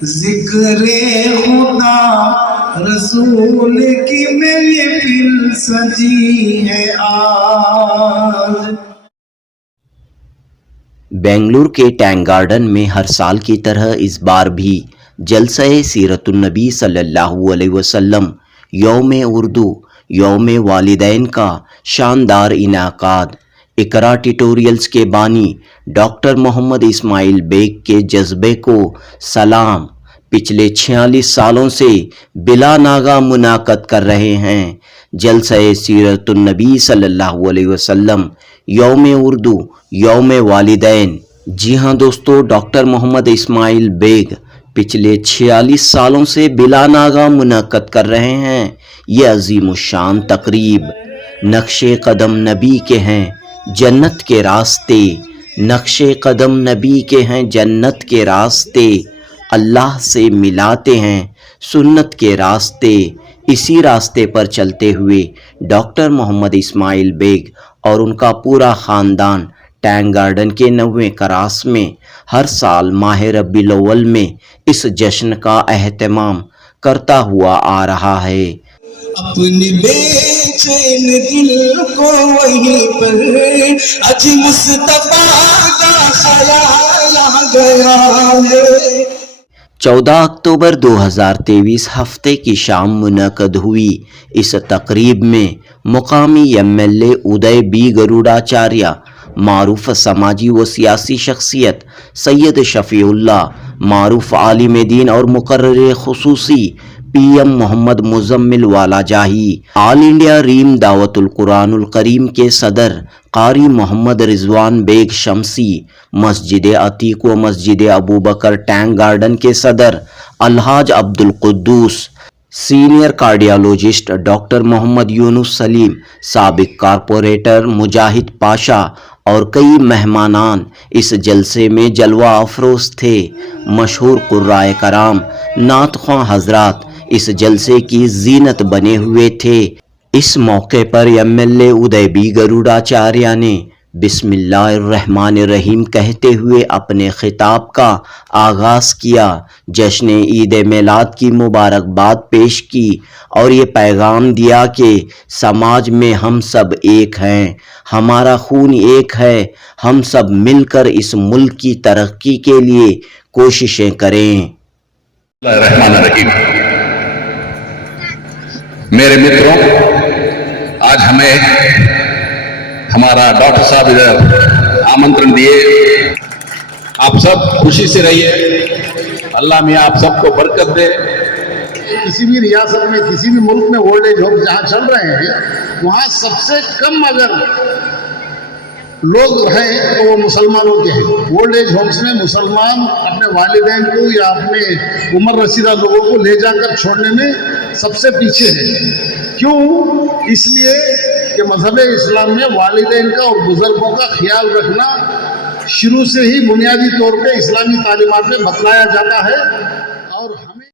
ذکر خدا رسول کی محفل سجی ہے آج۔ بنگلور کے ٹینک گارڈن میں ہر سال کی طرح اس بار بھی جلسہ سیرت النبی صلی اللہ علیہ وسلم یوم اردو یوم والدین کا شاندار انعقاد۔ اقرا ٹیٹوریلز کے بانی ڈاکٹر محمد اسماعیل بیگ کے جذبے کو سلام۔ پچھلے 46 سالوں سے بلا ناغہ منعقد کر رہے ہیں جلسہ سیرت النبی صلی اللہ علیہ وسلم یوم اردو یوم والدین۔ جی ہاں دوستو، ڈاکٹر محمد اسماعیل بیگ پچھلے 46 سالوں سے بلا ناغہ منعقد کر رہے ہیں یہ عظیم الشان تقریب۔ نقش قدم نبی کے ہیں جنت کے راستے، نقش قدم نبی کے ہیں جنت کے راستے، اللہ سے ملاتے ہیں سنت کے راستے۔ اسی راستے پر چلتے ہوئے ڈاکٹر محمد اسماعیل بیگ اور ان کا پورا خاندان ٹینک گارڈن کے 90ویں کراس میں ہر سال ماہ ربیع الاول میں اس جشن کا اہتمام کرتا ہوا آ رہا ہے۔ اپنی بے چین دل کو وہیں پر اج مصطفیٰ کا خیال آ گیا ہے۔ 14 اکتوبر 2023 ہفتے کی شام منعقد ہوئی اس تقریب میں مقامی M L A Uday B Gurudacharya, معروف سماجی و سیاسی شخصیت سید شفیع اللہ، معروف عالم دین اور مقرر خصوصی پی ایم محمد مزمل والا جاہی، آل انڈیا ریم دعوت القرآن الکریم کے صدر قاری محمد رضوان بیگ شمسی، مسجد عتیق و مسجد ابوبکر ٹینک گارڈن کے صدر الحاج عبدالقدوس، سینئر کارڈیالوجسٹ ڈاکٹر محمد یونس سلیم، سابق کارپوریٹر مجاہد پاشا اور کئی مہمانان اس جلسے میں جلوہ افروز تھے۔ مشہور قرائے کرام، نعت خواں حضرات اس جلسے کی زینت بنے ہوئے تھے۔ اس موقع پر M L A Uday B Gurudacharya نے بسم اللہ الرحمن الرحیم کہتے ہوئے اپنے خطاب کا آغاز کیا، جشن عید میلاد کی مبارکباد پیش کی اور یہ پیغام دیا کہ سماج میں ہم سب ایک ہیں، ہمارا خون ایک ہے، ہم سب مل کر اس ملک کی ترقی کے لیے کوششیں کریں۔ بسم اللہ الرحمن الرحیم۔ میرے متروں، آج ہمیں ہمارا ڈاکٹر صاحب ادھر آمنترن دیے، آپ سب خوشی سے رہیے، اللہ میاں آپ سب کو برکت دے۔ کسی بھی ریاست میں، کسی بھی ملک میں اولڈ ایج ہوم جہاں چل رہے ہیں وہاں سب سے کم اگر لوگ ہیں تو وہ مسلمانوں کے ہیں۔ اولڈ ایج ہومس میں مسلمان اپنے والدین کو یا اپنے عمر رسیدہ لوگوں کو لے جا کر چھوڑنے میں سب سے پیچھے ہے۔ کیوں؟ اس لیے کہ مذہب اسلام میں والدین کا اور بزرگوں کا خیال رکھنا شروع سے ہی بنیادی طور پہ اسلامی تعلیمات میں بتلایا جاتا ہے، اور ہمیں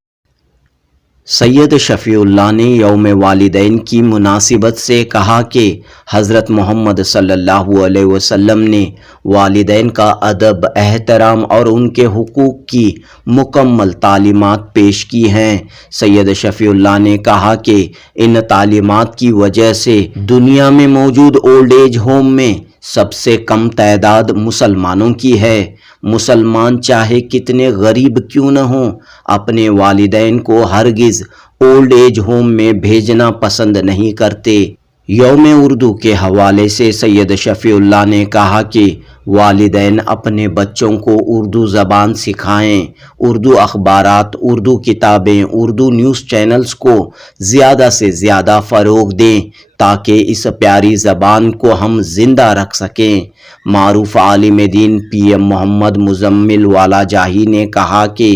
سید شفیع اللہ نے یوم والدین کی مناسبت سے کہا کہ حضرت محمد صلی اللہ علیہ وسلم نے والدین کا ادب، احترام اور ان کے حقوق کی مکمل تعلیمات پیش کی ہیں۔ سید شفیع اللہ نے کہا کہ ان تعلیمات کی وجہ سے دنیا میں موجود اولڈ ایج ہوم میں سب سے کم تعداد مسلمانوں کی ہے۔ مسلمان چاہے کتنے غریب کیوں نہ ہوں، اپنے والدین کو ہرگز اولڈ ایج ہوم میں بھیجنا پسند نہیں کرتے۔ یوم اردو کے حوالے سے سید شفیع اللہ نے کہا کہ والدین اپنے بچوں کو اردو زبان سکھائیں، اردو اخبارات، اردو کتابیں، اردو نیوز چینلز کو زیادہ سے زیادہ فروغ دیں تاکہ اس پیاری زبان کو ہم زندہ رکھ سکیں۔ معروف عالم دین پی ایم محمد مزمل والا جاہی نے کہا کہ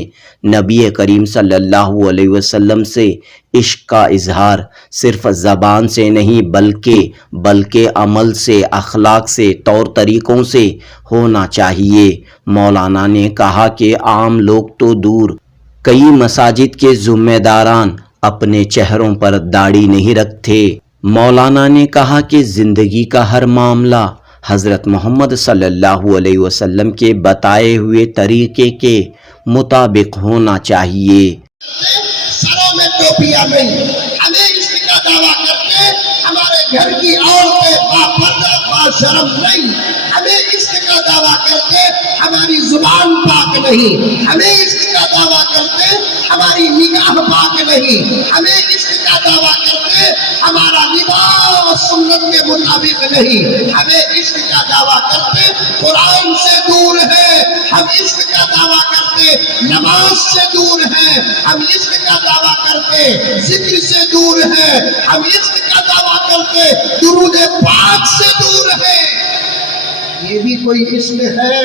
نبی کریم صلی اللہ علیہ وسلم سے عشق کا اظہار صرف زبان سے نہیں بلکہ عمل سے، اخلاق سے، طور طریقوں سے ہونا چاہیے۔ مولانا نے کہا کہ عام لوگ تو دور، کئی مساجد کے ذمہ داران اپنے چہروں پر داڑھی نہیں رکھتے۔ مولانا نے کہا کہ زندگی کا ہر معاملہ حضرت محمد صلی اللہ علیہ وسلم کے بتائے ہوئے طریقے کے मुताबिक होना चाहिए। सरों में टोपियां नहीं, हमें इसका दावा करके हमारे घर की औरतें बापर्दा बाशरम नहीं, हमें इसका दावा करके हमारी जुबान पाक नहीं, हमें इसका दावा करके हमारी निगाह पाक नहीं, हमें इसका दावा करके हमारा लिबास सुन्नत के मुताबिक नहीं, हमें इसका दावा करके कुरान से दूर है, हम इसका दावा करके नमाज से दूर हैं, हम इसका दावा करके जिक्र से दूर हैं, हम इसका दावा करके दुरूद पाक से दूर हैं। ये भी कोई इसमें है?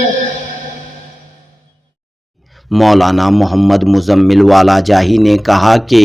मौलाना मोहम्मद मुजम्मिल वाला जाही ने कहा कि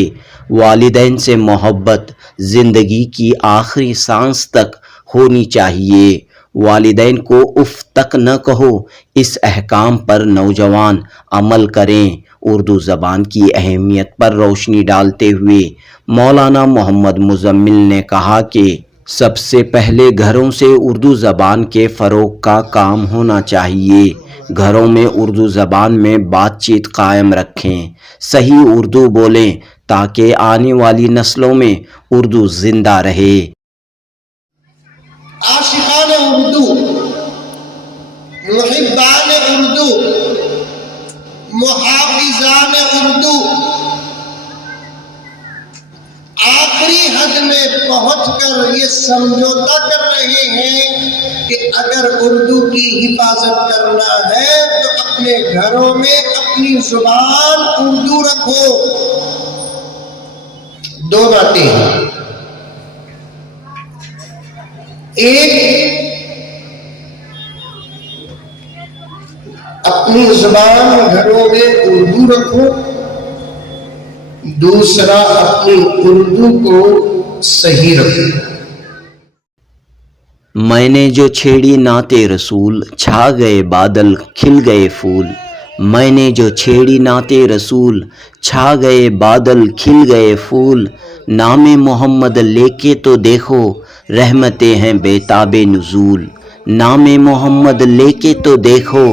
वालिदैन से मोहब्बत ज़िंदगी की आखिरी सांस तक होनी चाहिए। वालिदैन को उफ तक न कहो, इस अहकाम पर नौजवान अमल करें। उर्दू ज़बान की अहमियत पर रोशनी डालते हुए मौलाना मोहम्मद मुजम्मिल ने कहा कि सबसे पहले घरों से उर्दू ज़बान के फ़रोग़ का काम होना चाहिए। घरों में उर्दू ज़बान में बातचीत कायम रखें, सही उर्दू बोलें ताकि आने वाली नस्लों में उर्दू ज़िंदा रहे। आशिकान उर्दू, मुहिब्बान उर्दू, मुहाफिजान उर्दू आखिरी हद में पहुंचकर ये समझौता कर रहे हैं कि अगर उर्दू की हिफाजत करना है तो अपने घरों में अपनी जुबान उर्दू रखो। दो बातें हैं, एक अपनी जुबान घरों में उर्दू रखो, दूसरा अपनी उर्दू को सही रखो। मैंने जो छेड़ी नाते रसूल, छा गए बादल खिल गए फूल। मैंने जो छेड़ी नाते रसूल, छा गए बादल खिल गए फूल। नामे मोहम्मद लेके तो देखो, रहमतें हैं बेताबे नुज़ूल। नामे मोहम्मद लेके तो देखो,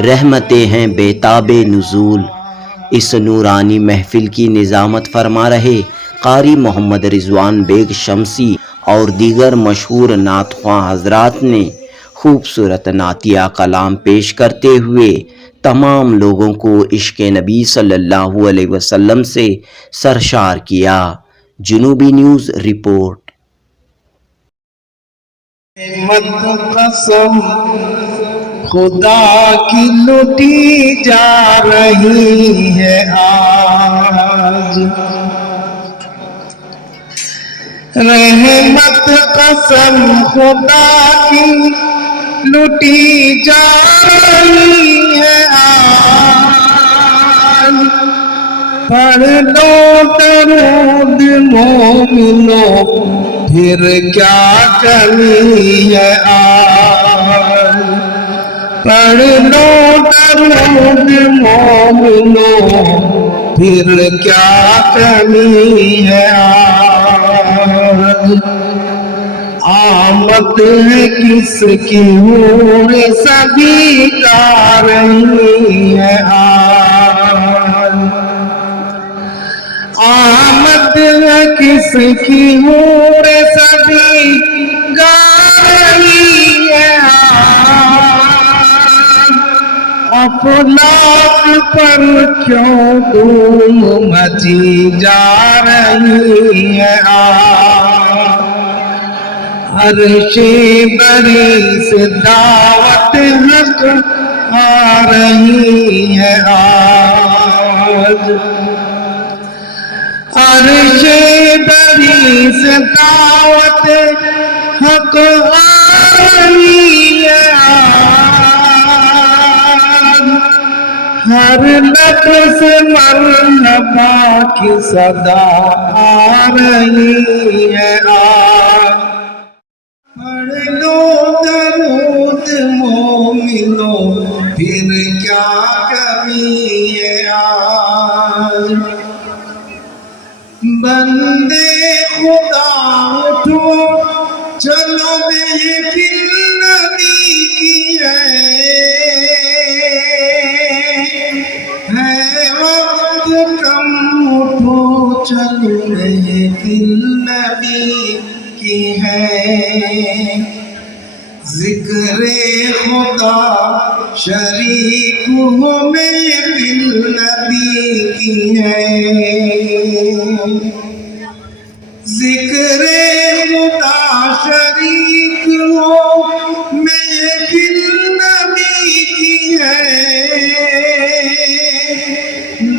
रहमतें हैं बेताबे नुज़ूल। इस नूरानी महफिल की निज़ामत फरमा रहे कारी मोहम्मद रिजवान बेग शमसी और दीगर मशहूर नातख्वां हजरात ने खूबसूरत नातिया कलाम पेश करते हुए तमाम लोगों को इश्क़ नबी सल्लल्लाहु अलैहि वसल्लम से सरशार किया। जुनूबी न्यूज़ रिपोर्ट। मत कसम खुदा की लुटी जा रही है आज, रहमत कसम खुदा की लुटी जा रही है आज। पढ़ लो दरूद मोमिनो, फिर क्या कमी है आज। पढ़ लो दरूद मोमिनो, फिर क्या कमी है आज। आमद है किसकी हूर सभी का रही है आज। आमद है किसकी हूर सभी गा रही है आज। अफलाक पर क्यों धूम मची जा रही है आज। अर्शे बरी से दावत हक आ रही है आज। अर्शे बरी से दावत हक आ रही है आज। हर लफ्ज़ मरहबा की सदा आ रही है आज। पढ़ लो दरूद मोमिनो, फिर क्या कमी है आज। बंदे खुदा उठो, चलो महफिल नबी की है محفل نبی کی ہے، ذکر خدا شریک ہو محفل نبی کی ہے، ذکر خدا شریک ہو محفل نبی کی ہے،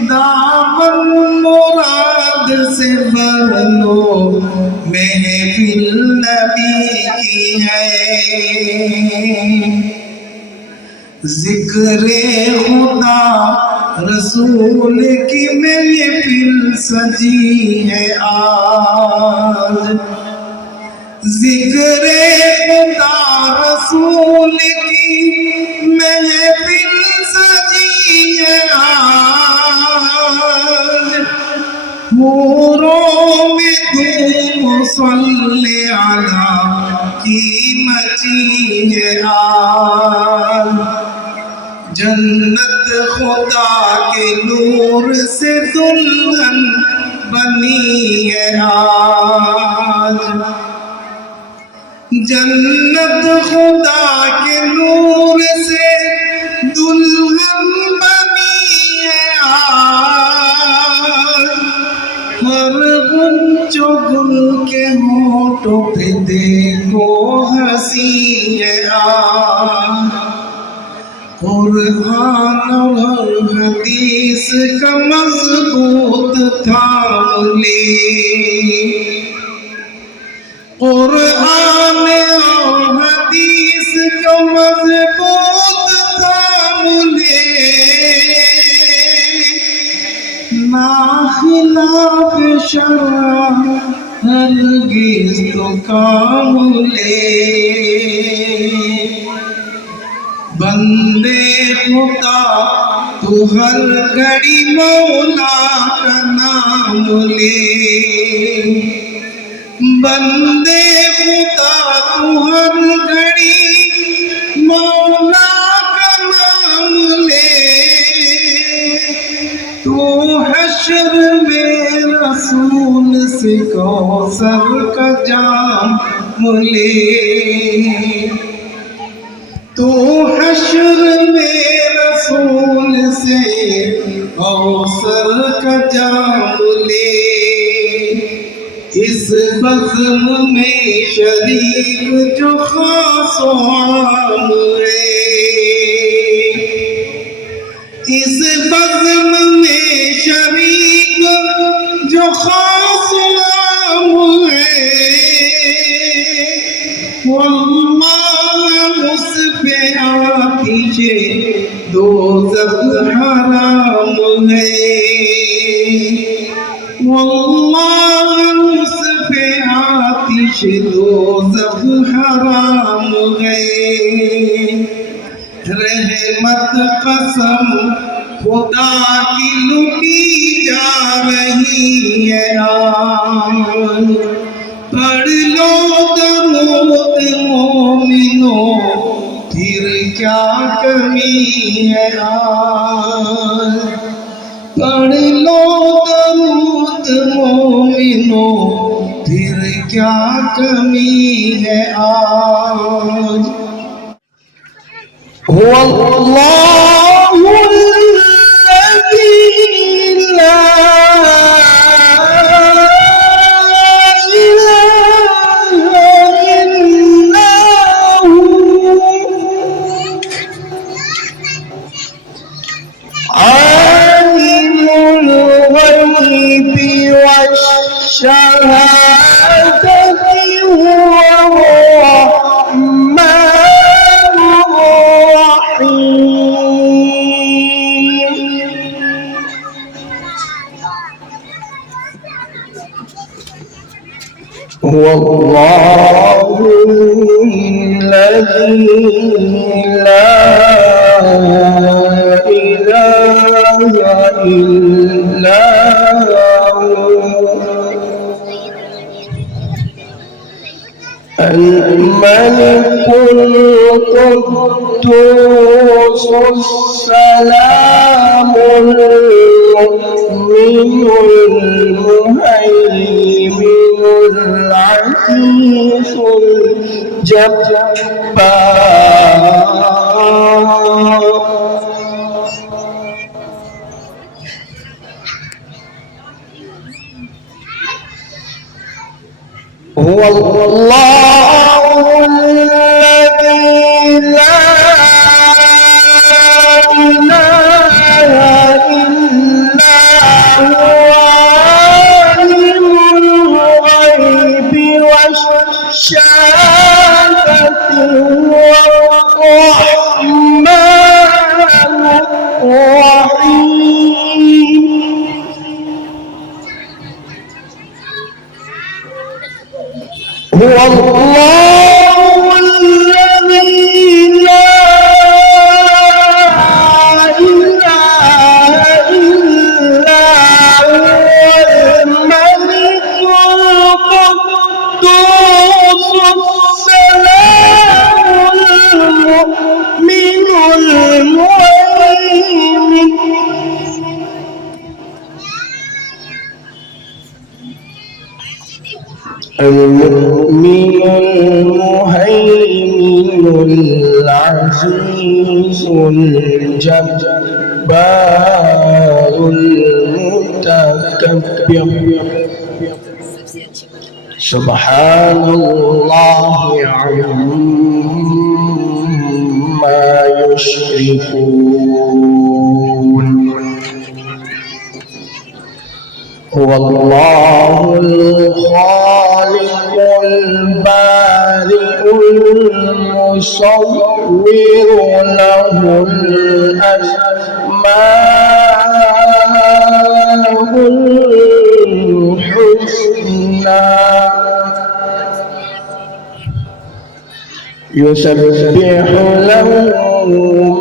دامن مراد سے بھرو محفل نبی کی ہے، ذکر خدا رسول کی محفل سجی ہے آج، ذکر خدا رسول کی محفل سجی ہے آج، حوروں میں دھوم صلی علی کی مچی ہے آج، جنت خدا کے نور سے دلہن بنی ہے آج، جنت خدا کے نور سے دلہن بنی ہے آج، ہر غنچہ گل کے ہونٹوں پہ دیکھو ہنسی ہے آج، قرآن اور حدیث کا مضبوط تھام لے، قرآن اور حدیث کا مضبوط تھام لے، نا خلاف شرع ہرگز تو کام لے، بندے خدا تو ہر گھڑی مولا کا نام لے، بندے خدا تو ہر گھڑی مولا کا نام لے، تو حشر میں رسول سے کوثر کا جام لے، تو حشر میں رسول سے کوثر کا جام لے، اس بزم میں شریک جو خاص و عام ہے، اس بزم میں شریک جو خاص و عام ہے، واللہ اس پہ آتش دوزخ حرام ہے، واللہ اس پہ آتش دوزخ حرام ہے، رحمت قسم خدا کی لٹی جا رہی ہے آج، پڑھ لو درود مومنو پھر کیا کمی ہے آج، پڑھ لو درود مومنو پھر کیا کمی ہے آج، هو اللہ الذی لا هو الله الذي لا إله إلا هو الملك القدوس السلام المؤمن المهيمن العزيز الجبار. هو الله الذي لا إله إلا هو عالم الغيب والشهادة هو الرحمن الرحيم. هو الله الذي لا إله إلا هو الملك القدوس السلام المؤمن المهيمن المؤمن المهيمن العزيز الجبار المتكبر. سبحان الله عما يشركون. هو الله الخالق البارئ المصور له الأسماء الحسنى يسبح له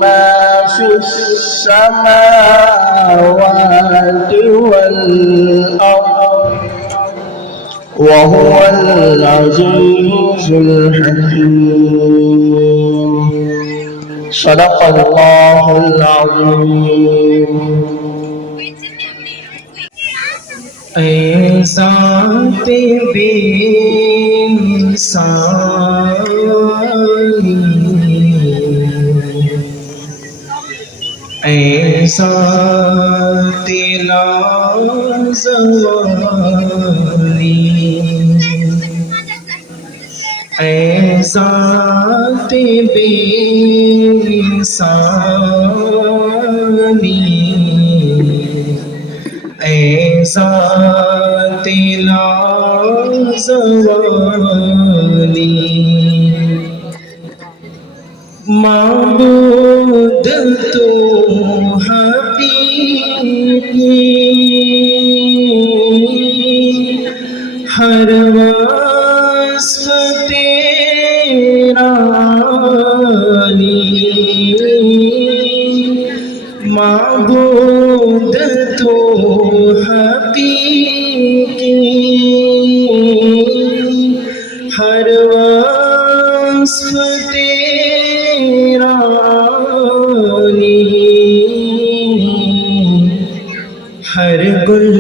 ما في السماوات والأرض وهو العزيز الحكيم. صدق الله العظيم. اے ذات بے مثالی، اے ذات لازوالی، اے ذات بے مثالی، اے ذات لازوالی، معبود تو حقیقی، ہر وصف تیرا عالی، معبود تو حقیقی، ہر وصف تیرا عالی، ہر گل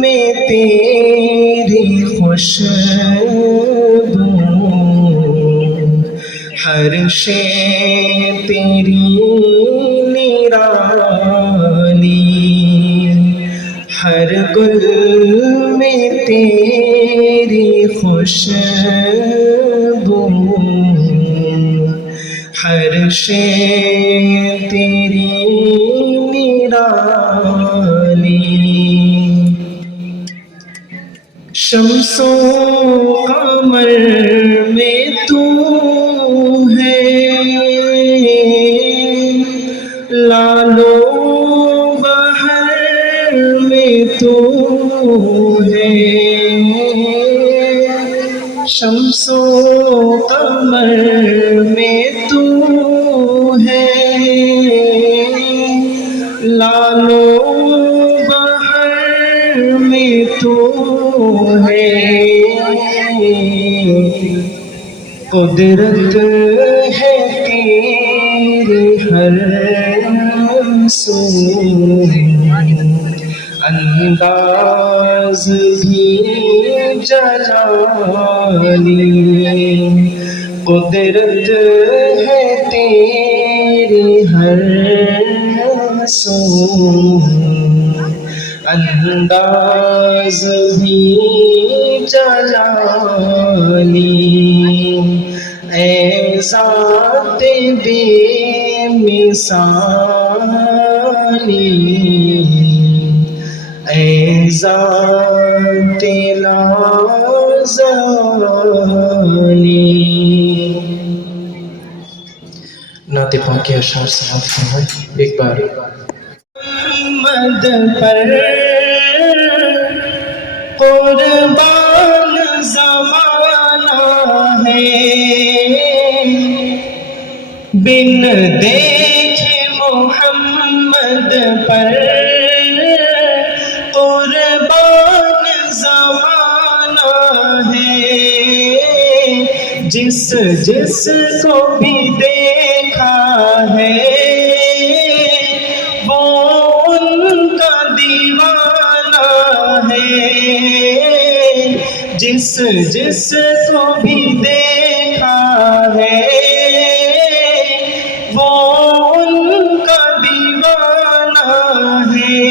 میں تیری خوشبو، ہر شے تیری نرالی، ہر گل میں تیری خوشبو، ہر شے تیری نرالی، شمس و قمر میں تو ہے، لالو بہر میں تو ہے، شمس و قمر میں تو ہے، لالو بہر میں تو ہے، قدرت انداز بھی جلالی، قدرت ہے تیری ہر سو، انداز بھی جلالی، اے ذات بے مثالی، اے ذات لازالی۔ نعت پاک کے اشعار سماعت فرمائیں ایک بار۔ محمد پر قربان زمانہ ہے، بن دیکھے محمد پر قربان زمانہ ہے، جس جس کو بھی دیکھا ہے وہ ان کا دیوانہ ہے، جس جس کو بھی دیکھا ہے وہ ان کا دیوانہ ہے۔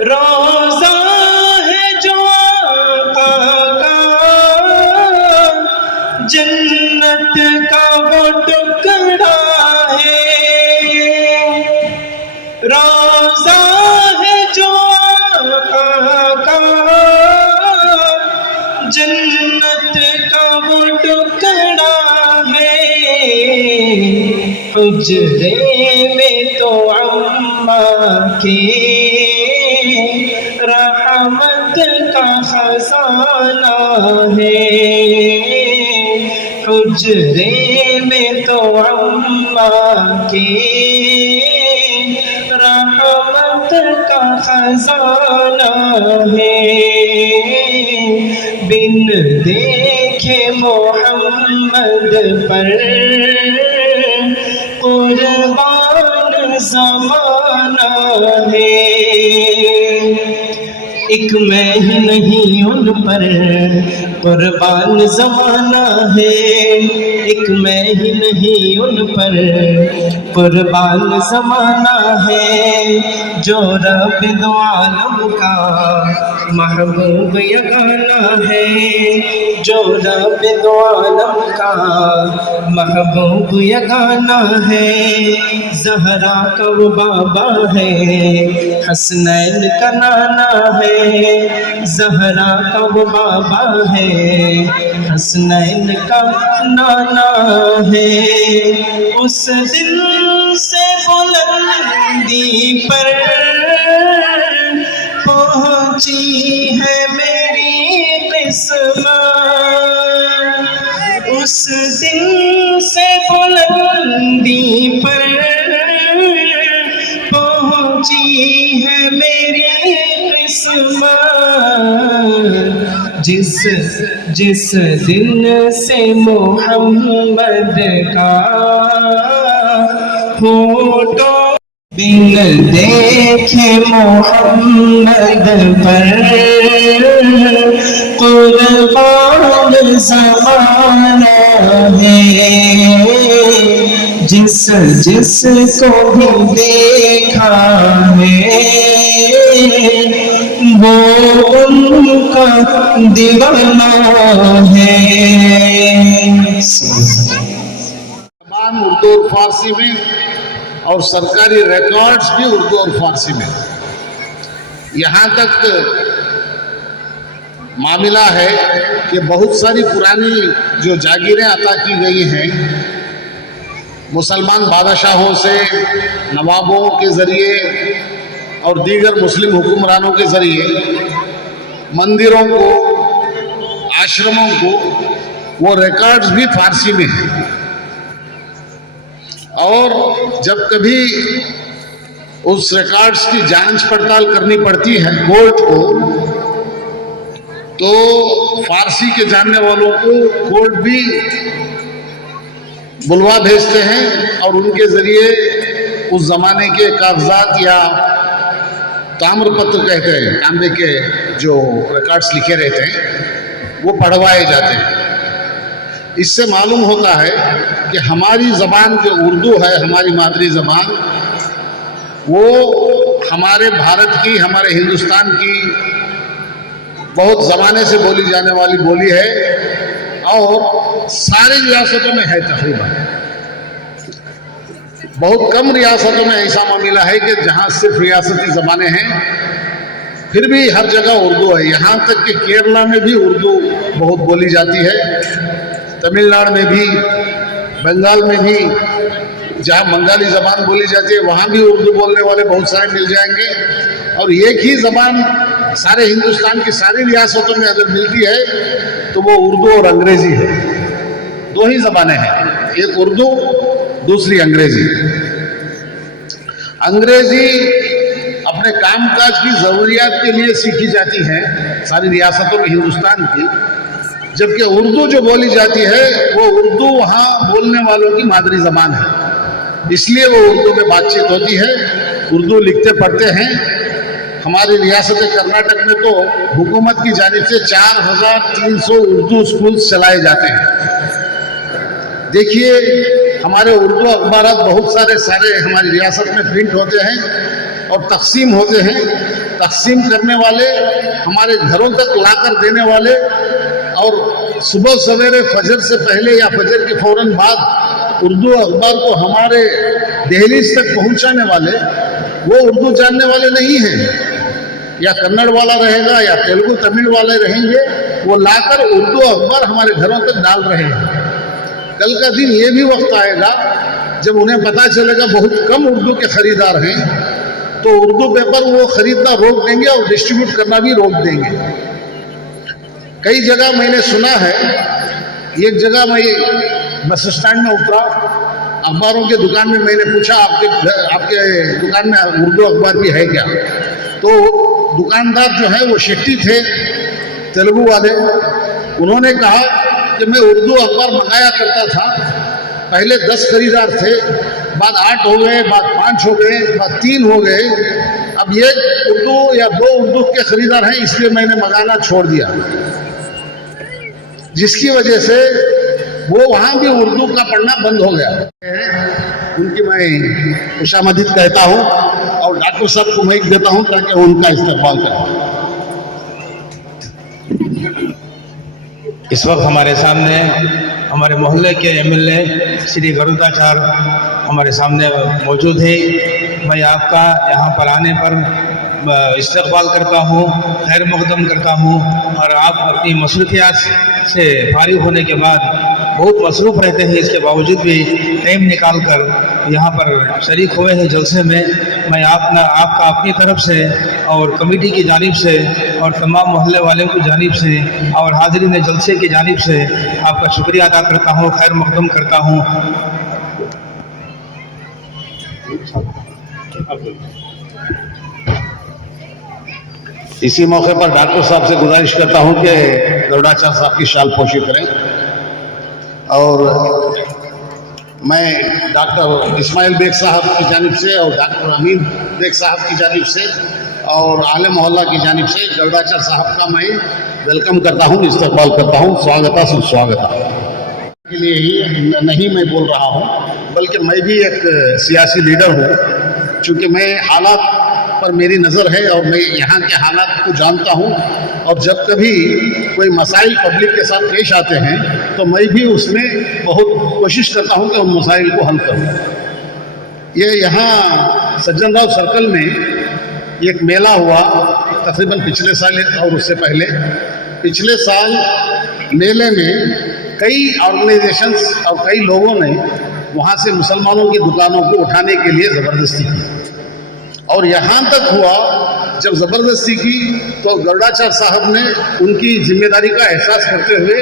روزہ ہے جو آقا کا، جنت کا وہ ٹکڑا ہے، روزہ ہے جو آقا کا، جنت کا وہ ٹکڑا ہے، حجرے میں تو اماں کے رحمت کا خزانہ ہے، حجرے میں تو اماں کے رحمت کا خزانہ ہے، بن دیکھے محمد پر قربان زمانہ ہے، ایک میں ہی نہیں ان پر قربان زمانہ ہے، ایک میں ہی نہیں ان پر قربان زمانہ ہے، جو رب دو عالم کا محبوب یگانہ ہے، جو رب دو عالم کا محبوب یگانہ ہے، زہرا کا وہ بابا ہے، حسنین کا نانا ہے، زہرا کا وہ بابا ہے، حسنین کا نانا ہے، اس دل سے بلندی پر پہنچی ہے میری قسمت، اس دل سے بلندی پر پہنچی ہے میری قسمت، جس دن سے محمد کا فوٹو بن دیکھے محمد پر قربان زمانہ ہے، جس جس کو بھی دیکھا ہے وہ ان کا دیوانہ ہے۔ زبان اردو اور فارسی میں، اور سرکاری ریکارڈز بھی اردو اور فارسی میں، یہاں تک معاملہ ہے کہ بہت ساری پرانی جو جاگیریں عطا کی گئی ہیں مسلمان بادشاہوں سے، نوابوں کے ذریعے اور دیگر مسلم حکمرانوں کے ذریعے، مندروں کو، آشرموں کو، وہ ریکارڈز بھی فارسی میں ہیں، اور جب کبھی اس ریکارڈز کی جانچ پڑتال کرنی پڑتی ہے کورٹ کو، تو فارسی کے جاننے والوں کو کورٹ بھی بلوا بھیجتے ہیں اور ان کے ذریعے उस ज़माने के कागजात या ताम्र पत्र कहते हैं, तांबे के जो रिकॉर्ड्स लिखे रहते हैं वो पढ़वाए जाते हैं। इससे मालूम होता है कि हमारी ज़बान जो उर्दू है, हमारी मादरी ज़बान, वो हमारे भारत की, हमारे हिंदुस्तान की बहुत ज़माने से बोली जाने वाली बोली है और सारी रियासतों में है तकरीबन। बहुत कम रियासतों में ऐसा मामला है कि जहाँ सिर्फ रियासती ज़बानें हैं, फिर भी हर जगह उर्दू है। यहाँ तक कि केरला में भी उर्दू बहुत बोली जाती है, तमिलनाडु में भी, बंगाल में भी, जहाँ बंगाली ज़बान बोली जाती है वहाँ भी उर्दू बोलने वाले बहुत सारे मिल जाएंगे। और एक ही ज़बान सारे हिंदुस्तान की सारी रियासतों में अगर मिलती है तो वो उर्दू और अंग्रेज़ी है। दो ही ज़बानें हैं, एक उर्दू, दूसरी अंग्रेज़ी। अंग्रेज़ी अपने कामकाज की ज़रूरियात के लिए सीखी जाती है सारी रियासतों में हिंदुस्तान की, जबकि उर्दू जो बोली जाती है वो उर्दू वहाँ बोलने वालों की मादरी ज़बान है, इसलिए वो उर्दू में बातचीत होती है, उर्दू लिखते पढ़ते हैं। हमारी रियासत कर्नाटक में तो हुकूमत की जानिब से 4300 उर्दू स्कूल चलाए जाते हैं। देखिए, हमारे उर्दू अखबारात बहुत सारे हमारी रियासत में प्रिंट होते हैं और तकसीम होते हैं। तकसीम करने वाले, हमारे घरों तक लाकर देने वाले और सुबह सवेरे फजर से पहले या फजर के फौरन बाद उर्दू अखबार को हमारे दहलीज तक पहुंचाने वाले, वो उर्दू जानने वाले नहीं हैं। या कन्नड़ वाला रहेगा या तेलुगु तमिल वाले रहेंगे, वो लाकर उर्दू अखबार हमारे घरों तक डाल रहे हैं। कल का दिन ये भी वक्त आएगा जब उन्हें पता चलेगा बहुत कम उर्दू के खरीदार हैं, तो उर्दू पेपर वो खरीदना रोक देंगे और डिस्ट्रीब्यूट करना भी रोक देंगे। कई जगह मैंने सुना है, एक जगह मैं बस स्टैंड में उतरा, अखबारों के दुकान में मैंने पूछा आपके दुकान में उर्दू अखबार भी है क्या? तो दुकानदार जो है वो शेट्टी थे, तेलुगु वाले। उन्होंने कहा कि मैं उर्दू अखबार मंगाया करता था, पहले 10 खरीदार थे, बाद 8 हो गए, बाद 5 हो गए, बाद 3 हो गए, अब ये उर्दू या 2 उर्दू के खरीदार हैं, इसलिए मैंने मंगाना छोड़ दिया। जिसकी वजह से वो वहाँ भी उर्दू का पढ़ना बंद हो गया। उनकी मैं खुशामदीद कहता हूँ और डॉक्टर साहब को माइक देता हूँ ताकि उनका इस्तेमाल करें। इस वक्त हमारे सामने हमारे मोहल्ले के एमएलए श्री गरुड़ाचार्य हमारे सामने मौजूद है। मैं आपका यहाँ पर आने पर इस्तकबाल करता हूँ, खैर मकदम करता हूँ। और आप अपनी मसरूफियात से फारिग होने के बाद बहुत मसरूफ़ रहते हैं, इसके बावजूद भी टाइम निकाल कर यहाँ पर शरीक हुए हैं जलसे में। मैं आपका अपनी तरफ से और कमेटी की जानिब से और तमाम मोहल्ले वालों की जानिब से और हाज़रीन जलसे की जानिब से आपका शुक्रिया अदा करता हूँ, खैर मकदम करता हूँ। इसी मौके पर डॉक्टर साहब से गुजारिश करता हूं कि गरुड़ाचार्य साहब की शाल पोशी करें। और मैं डॉक्टर इस्माइल बेग साहब की जानिब से और डॉक्टर अमीन बेग साहब की जानिब से और आले मोहल्ला की जानिब से गरुड़ाचार्य साहब का मैं वेलकम करता हूं, इस्तकबाल करता हूं। स्वागता सुस्वागता के लिए ही नहीं मैं बोल रहा हूं, बल्कि मैं भी एक सियासी लीडर हूं। चूँकि मैं हालात पर मेरी नज़र है और मैं यहाँ के हालात को जानता हूँ, और जब कभी कोई मसाइल पब्लिक के साथ पेश आते हैं तो मैं भी उसमें बहुत कोशिश करता हूँ कि उन मसाइल को हल करूँ। ये यहाँ सज्जन राव सर्कल में एक मेला हुआ तकरीबन पिछले साल और उससे पहले। पिछले साल मेले में कई ऑर्गेनाइजेशंस और कई लोगों ने वहाँ से मुसलमानों की दुकानों को उठाने के लिए ज़बरदस्ती की, और यहाँ तक हुआ जब ज़बरदस्ती की तो गरुड़ाचार्य साहब ने उनकी जिम्मेदारी का एहसास करते हुए,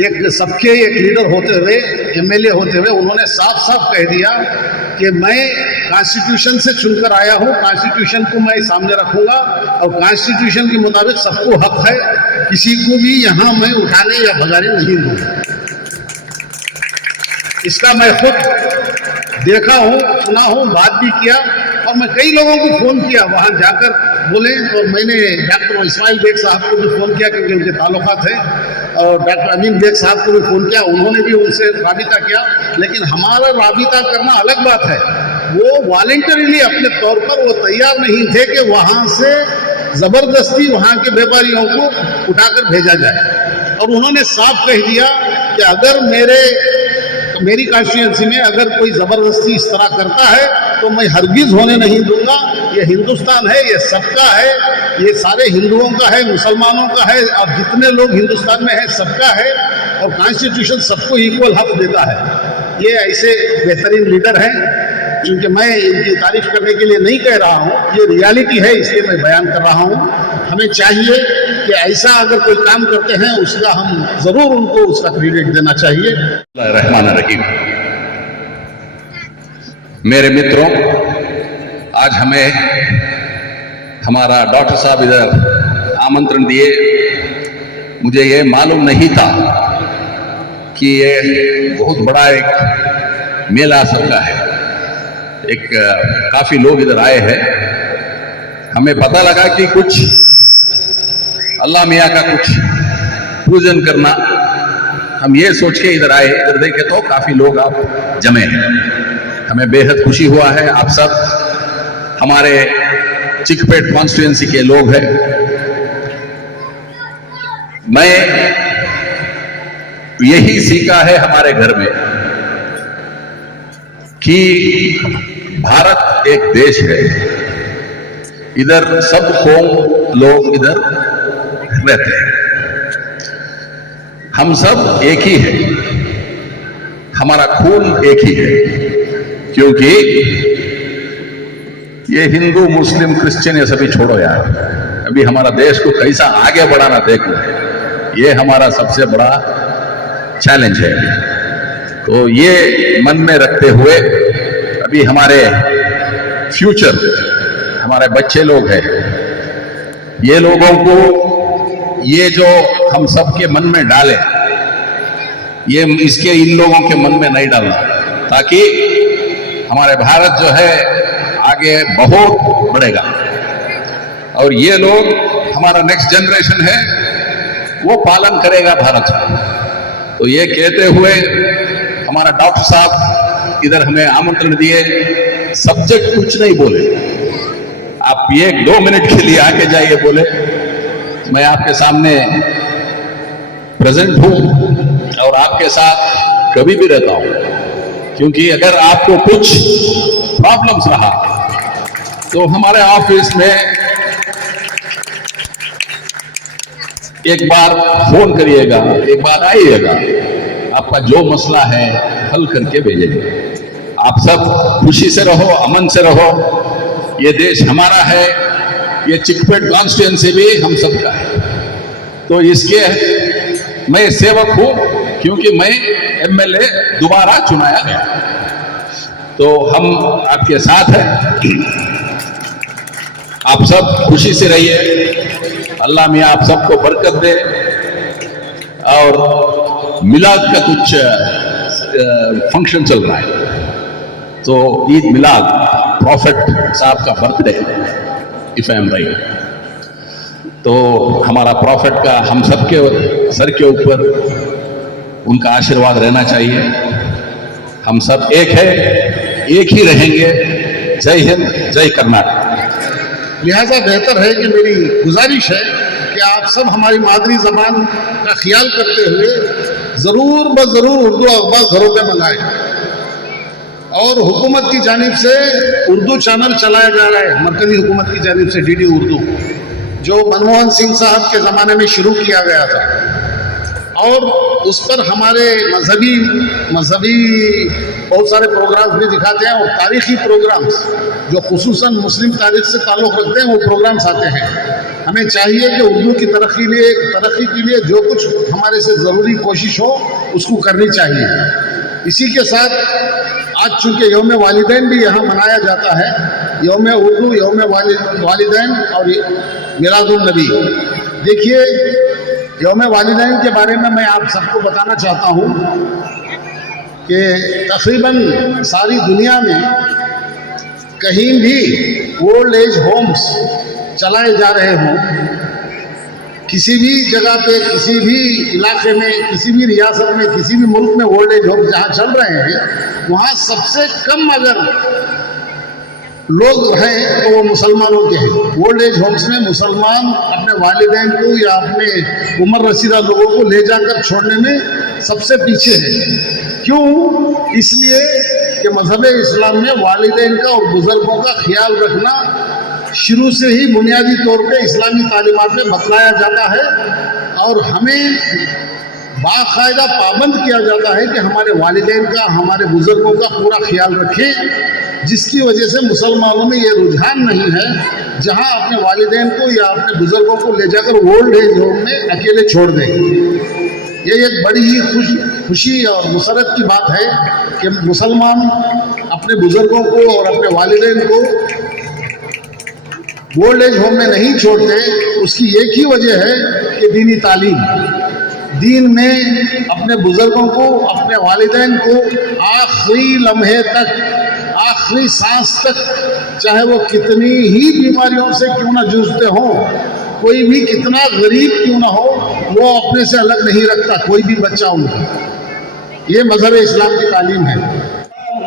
एक सबके एक लीडर होते हुए, एमएलए होते हुए, उन्होंने साफ साफ कह दिया कि मैं कॉन्स्टिट्यूशन से चुनकर आया हूँ, कॉन्स्टिट्यूशन को मैं सामने रखूँगा और कॉन्स्टिट्यूशन के मुताबिक सबको हक है, किसी को भी यहाँ मैं उठाने या भगाने नहीं दूँगा। इसका मैं खुद देखा हूँ, सुना हूँ, बात भी किया, और मैं कई लोगों को फ़ोन किया वहाँ जाकर बोले, और मैंने डॉक्टर इस्माइल बेग साहब को भी फ़ोन किया क्योंकि उनके ताल्लुकात हैं, और डॉक्टर अमीन बेग साहब को भी फ़ोन किया, उन्होंने भी उनसे राबिता किया। लेकिन हमारा राबिता करना अलग बात है, वो वॉलंटरीली अपने तौर पर वो तैयार नहीं थे कि वहाँ से ज़बरदस्ती वहाँ के व्यापारियों को उठाकर भेजा जाए। और उन्होंने साफ कह दिया कि अगर मेरी कॉन्स्टिट्यूंसी में अगर कोई ज़बरदस्ती इस तरह करता है तो मैं हरगिज़ होने नहीं दूंगा। ये हिंदुस्तान है, ये सबका है, ये सारे हिंदुओं का है, मुसलमानों का है, और जितने लोग हिंदुस्तान में हैं सबका है, और कॉन्स्टिट्यूशन सबको इक्वल हक देता है। ये ऐसे बेहतरीन लीडर हैं, क्योंकि मैं इनकी तारीफ करने के लिए नहीं कह रहा हूँ, ये रियलिटी है इसलिए मैं बयान कर रहा हूँ। हमें चाहिए कि ऐसा अगर कोई काम करते हैं उसका हम ज़रूर उनको उसका क्रेडिट देना चाहिए। रहमान रहीम। मेरे मित्रों, आज हमें हमारा डॉक्टर साहब इधर आमंत्रण दिए। मुझे ये मालूम नहीं था कि ये बहुत बड़ा एक मेला सबका है, एक काफी लोग इधर आए हैं। हमें पता लगा कि कुछ अल्लाह मियाँ का कुछ पूजन करना, हम ये सोच के इधर आए, इधर देखे तो काफी लोग आप जमे हैं। हमें बेहद खुशी हुआ है। आप सब हमारे चिकपेट कॉन्स्टिट्यूएंसी के लोग हैं। मैं यही सीखा है हमारे घर में कि भारत एक देश है, इधर सब कौम लोग इधर रहते हैं, हम सब एक ही हैं, हमारा खून एक ही है। क्योंकि ये हिंदू मुस्लिम क्रिश्चियन ये सभी छोड़ो यार, अभी हमारा देश को कैसा आगे बढ़ाना देख लो, ये हमारा सबसे बड़ा चैलेंज है। तो ये मन में रखते हुए अभी हमारे फ्यूचर, हमारे बच्चे लोग हैं, ये लोगों को ये जो हम सबके मन में डाले, ये इसके इन लोगों के मन में नहीं डालना, ताकि हमारे भारत जो है आगे बहुत बढ़ेगा। और ये लोग हमारा नेक्स्ट जनरेशन है, वो पालन करेगा भारत का। तो ये कहते हुए हमारा डॉक्टर साहब इधर हमें आमंत्रण दिए, सब्जेक्ट कुछ नहीं बोले, आप ये 2 मिनट के लिए आके जाइए बोले, मैं आपके सामने प्रेजेंट हूं और आपके साथ कभी भी रहता हूं। क्योंकि अगर आपको कुछ प्रॉब्लम्स रहा तो हमारे ऑफिस में एक बार फोन करिएगा, एक बार आइएगा, आपका जो मसला है हल करके भेजेंगे। आप सब खुशी से रहो, अमन से रहो। ये देश हमारा है, ये चिकपेट कॉन्स्टिट्यूएंसी भी हम सबका है। तो इसके मैं सेवक हूं, क्योंकि मैं एमएलए दोबारा चुनाया गया। तो हम आपके साथ हैं, आप सब खुशी से रहिए, अल्लाह मियाँ आप सबको बरकत दे। और मिलाद का कुछ फंक्शन चल रहा है, तो ईद मिलाद, प्रॉफिट साहब का birthday, if I am right. तो हमारा प्रॉफिट का हम सबके सर के ऊपर उनका आशीर्वाद रहना चाहिए। हम सब एक है, एक ही रहेंगे। जय हिंद, जय कर्नाटक। लिहाजा बेहतर है कि मेरी गुजारिश है कि आप सब हमारी मादरी ज़बान का ख्याल करते हुए ज़रूर ब ज़रूर उर्दू अखबार घरों पे मंगाएं। और हुकूमत की जानिब से उर्दू चैनल चलाया जा रहा है, मरकज़ी हुकूमत की जानिब से डीडी उर्दू, जो मनमोहन सिंह साहब के ज़माने में शुरू किया गया था। और उस पर हमारे मजहबी बहुत सारे प्रोग्राम्स भी दिखाते हैं, और तारीख़ी प्रोग्राम्स जो खुसूसन मुस्लिम तारीख़ से ताल्लुक़ रखते हैं वो प्रोग्राम्स आते हैं। हमें चाहिए कि उर्दू की तरक्की के लिए जो कुछ हमारे से ज़रूरी कोशिश हो उसको करनी चाहिए। इसी के साथ आज चूँकि यौम वालिदैन भी यहाँ मनाया जाता है, यौम उर्दू, यौम वालिदैन और मिलादुन नबी। देखिए, यौम वालिदैन के बारे में मैं आप सबको बताना चाहता हूँ کہ تقریباً ساری دنیا میں کہیں بھی اولڈ ایج ہومس چلائے جا رہے ہوں، کسی بھی جگہ پہ، کسی بھی علاقے میں، کسی بھی ریاست میں، کسی بھی ملک میں اولڈ ایج ہومس جہاں چل رہے ہیں، وہاں سب سے کم اگر لوگ ہیں تو وہ مسلمانوں کے ہیں۔ اولڈ ایج ہومس میں مسلمان اپنے والدین کو یا اپنے عمر رسیدہ لوگوں کو لے جا کر چھوڑنے میں سب سے پیچھے ہے۔ کیوں؟ اس لیے کہ مذہب اسلام میں والدین کا اور بزرگوں کا خیال رکھنا شروع سے ہی بنیادی طور پہ اسلامی تعلیمات میں بتلایا جاتا ہے، اور ہمیں باقاعدہ پابند کیا جاتا ہے کہ ہمارے والدین کا، ہمارے بزرگوں کا پورا خیال رکھیں، جس کی وجہ سے مسلمانوں میں یہ رجحان نہیں ہے جہاں اپنے والدین کو یا اپنے بزرگوں کو لے جا کر اولڈ ایج ہوم میں اکیلے چھوڑ دیں۔ یہ ایک بڑی ہی خوشی اور مسرت کی بات ہے کہ مسلمان اپنے بزرگوں کو اور اپنے والدین کو اولڈ ایج ہوم میں نہیں چھوڑتے۔ اس کی ایک ہی وجہ ہے کہ دینی تعلیم، دین میں اپنے بزرگوں کو، اپنے والدین کو آخری لمحے تک، آخری سانس تک، چاہے وہ کتنی ہی بیماریوں سے کیوں نہ جوجھتے ہوں، کوئی بھی کتنا غریب کیوں نہ ہو، وہ اپنے سے الگ نہیں رکھتا کوئی بھی بچہ ان کو۔ یہ مذہب اسلام کی تعلیم ہے۔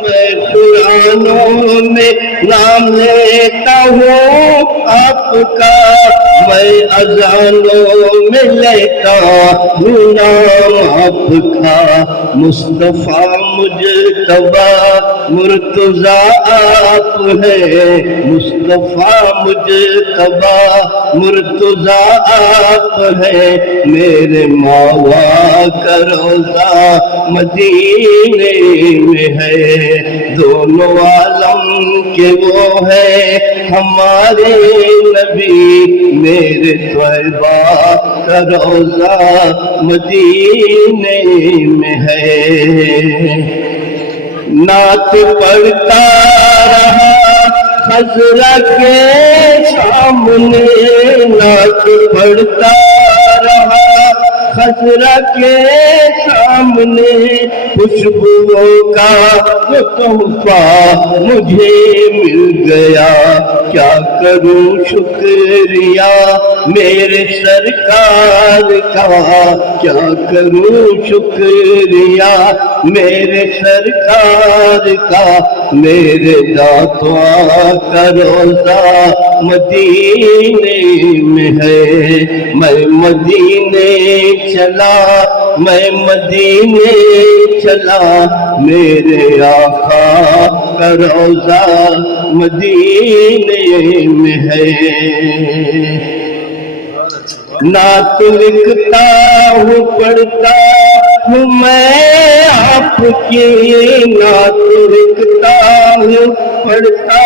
میں قرآنوں میں نام لیتا ہوں آپ کا، میں اذانوں میں لیتا ہوں نام آپ کا، مصطفیٰ مجتبیٰ مرتضیٰ آپ ہے، مصطفیٰ مجتبیٰ مرتضیٰ آپ ہے، میرے ماوا کا روضہ مدینے میں ہے، دونوں عالم کے وہ ہے ہمارے نبی، میرے طیبہ کا روضہ مدینے میں ہے۔ نعت پڑھتا رہا خضرا کے سامنے، نعت پڑھتا رہا خضرا کے سامنے، خوشبوؤں کا وہ تحفہ مجھے مل گیا، کیا کروں شکریہ میرے سرکار کا، کیا کروں شکریہ میرے سرکار کا، میرے داتوا کا روضہ مدینے میں ہے، میں مدینے چلا، میں مدینے چلا، میرے آقا کا روضہ مدینے میں ہے۔ نعت لکھتا ہوں پڑھتا ہوں میں آپ کی، نعت لکھتا ہوں پڑھتا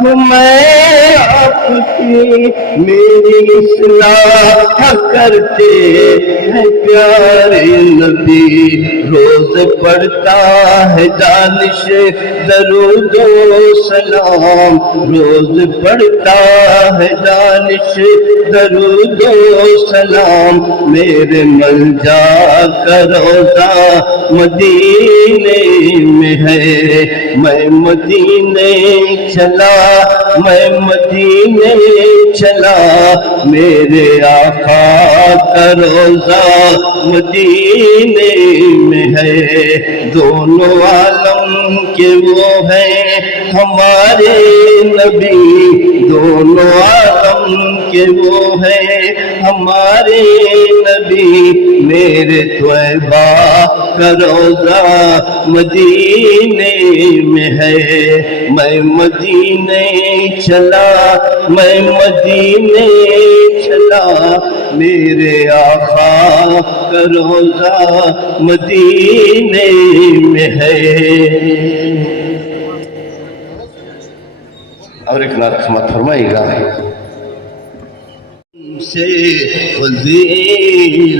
ہوں میں آپ کی، میری اصلاح کرتے ہیں پیارے نبی، روز پڑھتا ہے دانش درود و سلام، روز پڑھتا ہے دانش درود و سلام، میرے ملجا کا روضہ مدینے میں ہے، میں مدینے چلا، میں مدینے چلا، میرے آقا کا روضہ مدینے میں ہے، دونوں عالم کے وہ ہیں ہمارے نبی، دونوں عالم کے وہ ہیں ہمارے نبی، میرے طیبہ کا روضہ مدینے میں ہے، میں مدینے چلا، میں مدینے چلا، میرے آقا کا روضہ مدینے میں ہے۔ اور ایک لات سمات فرمائے گا، سے فضیلتیں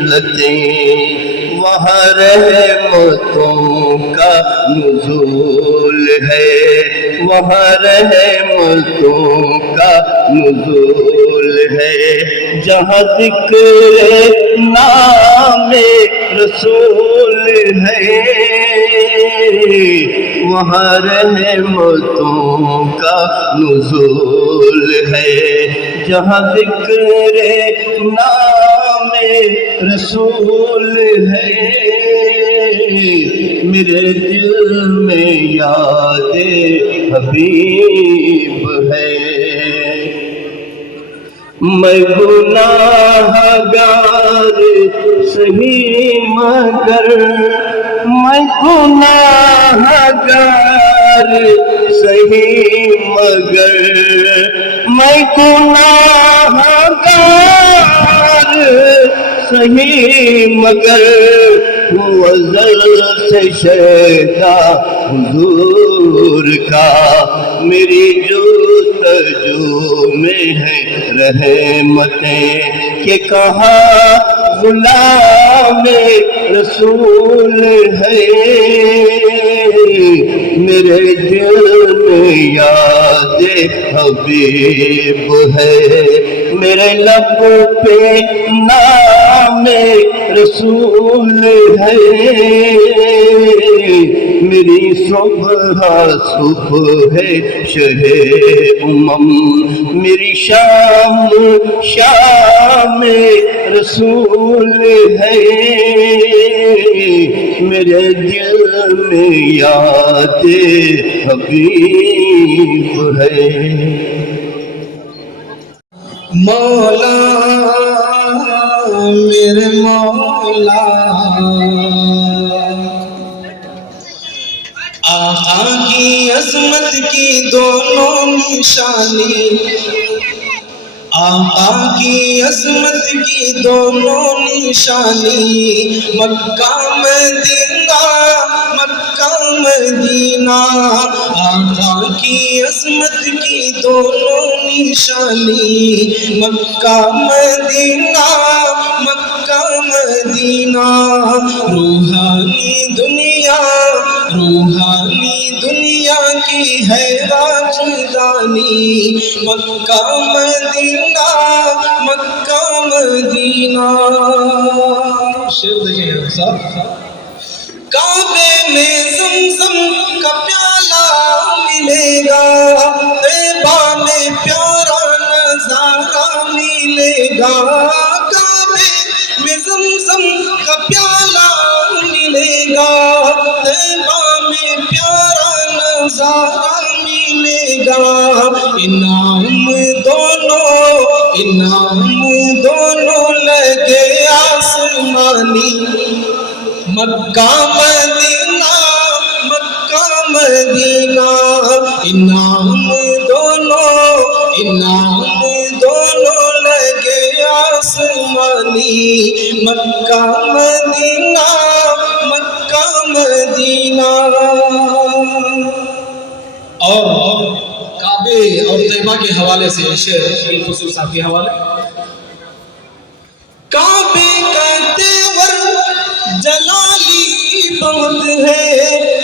وہاں رحمتوں کا نزول ہے، وہاں رحمتوں کا نزول ہے، جہاں ذکر نام رسول ہے، وہاں رحمتوں کا نزول ہے، جہاں ذکر نام رسول ہے، میرے دل میں یاد حبیب ہے۔ میں گناہ گار سہی مگر، میں گناہ گار سہی مگر، میں گناہ گار سہی مگر، ہوں ازل سے شیدا حضور کا، میری جستجو میں ہے رحمتیں کہ کہاں غلام رسول ہے، میرے دل میں یاد حبیب ہے، میرے لب پہ نام رسول ہے، میری صبح صبح ہے شہ میری شام شام رسول ہے، میرے دل میں یاد حبیب ہے۔ مولا میرے مولا، آقا کی عظمت کی دونوں نشانی، آقا کی عظمت کی دونوں نشانی، مکہ مدینہ مکہ مدینہ، آقا کی عظمت کی دونوں نشانی، مکہ مدینہ مکہ مدینہ، روحانی دنیا روحانی دنیا کی ہے راجدانی، مکہ مدینہ مکہ مدینہ۔ شعر دیکھیں صاحب، کعبے میں زمزم کا پیالہ ملے گا، طیبہ میں پیارا نظارہ ملے گا، کعبے میں زمزم کا پیالہ ملے گا، طیبہ میں پیارا نظارہ ملے گا، انعام دونوں لگے آسمانی، مکہ مدینہ مکہ مدینہ، انعام دونوں لگے آسمانی، مکہ مدینہ مکہ مدینہ۔ اور کعبے اور طیبہ کے حوالے سے شعر بالخصوص آپ کے حوالے، کعبے کا تیور جلالی بہت ہے،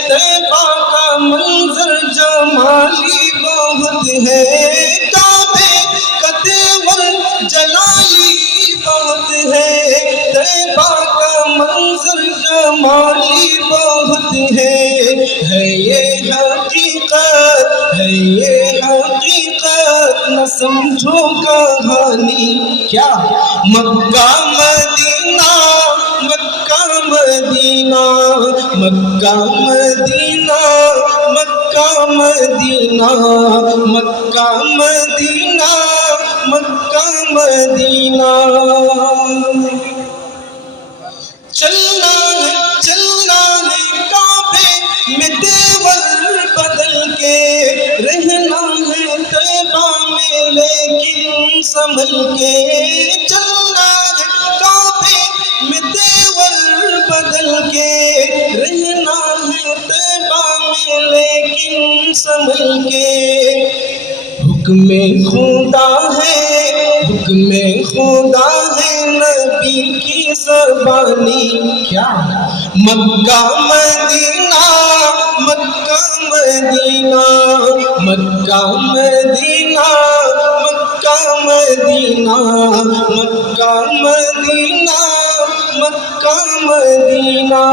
طیبہ کا منظر جمالی بہت ہے، کعبے کا تیور جلالی بہت ہے، طیبہ کا منظر جمالی بہت ہے یہ حقیقت ہے یہ حقیقت، نہ سمجھو کہانی، کیا مکہ مدینہ مکہ مدینہ، مکہ مدینہ مکہ مدینہ، مکہ مدینہ مکہ مدینہ۔ چلنا ہے کعبے میں تیور بدل کے، رہنا ہے طیبہ میں لیکن سنبھل کے، چلنا ہے کعبے میں تیور بدل کے، رہنا ہے طیبہ میں لیکن سنبھل کے، حکم خدا ہے نبی کی زبانی، کیا مکہ مدینہ مکہ مدینہ، مکہ مدینہ مکہ مدینہ، مکہ مدینہ مکہ مدینہ۔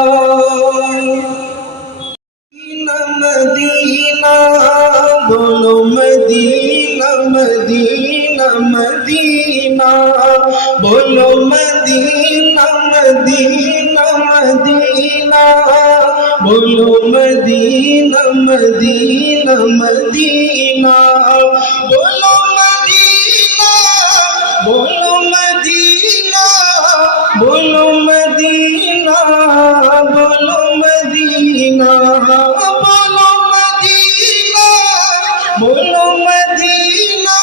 بولو مدینہ مدینہ مدینہ، بولو مدینہ مدینہ مدینہ، بولو مدینہ، بولو مدینہ، بولو مدینہ، بولو مدینہ، بولو مدینہ، بولو مدینہ،